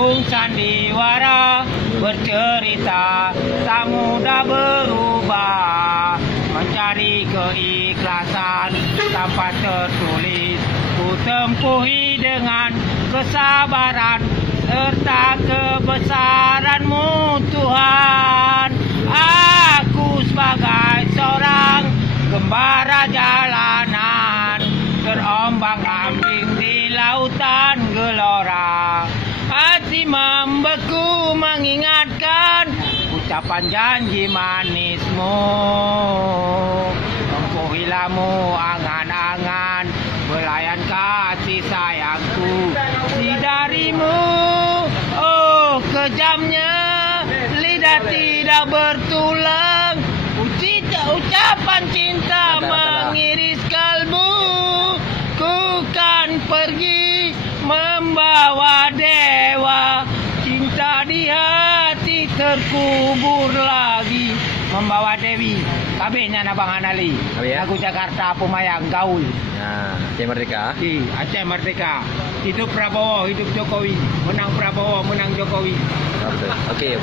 Bung Sandiwara bercerita tak mudah berubah, mencari keikhlasan tanpa tertulis, ku tempuhi dengan kesabaran serta kebesaran-Mu Tuhan. Aku sebagai seorang gembala jalanan, terombang-ambing di lautan gelora. Hati membeku mengingatkan ucapan janji manis-Mu. Tempuhilah-Mu angan-angan belayan kasih sayangku dari-Mu. Oh, kejamnya lidah tidak bertulang, ucapan cinta mengiris kalbu. Ku kan pergi membawa dewa, cinta di hati terkubur lagi. Membawa Dewi, kabehnya na Bang Anali. Ya? Lagu Jakarta Pemayang Gaul. Nah, Aceh Merdeka. Aceh Merdeka. Hidup Prabowo, hidup Jokowi. Menang Prabowo, menang Jokowi. Oke.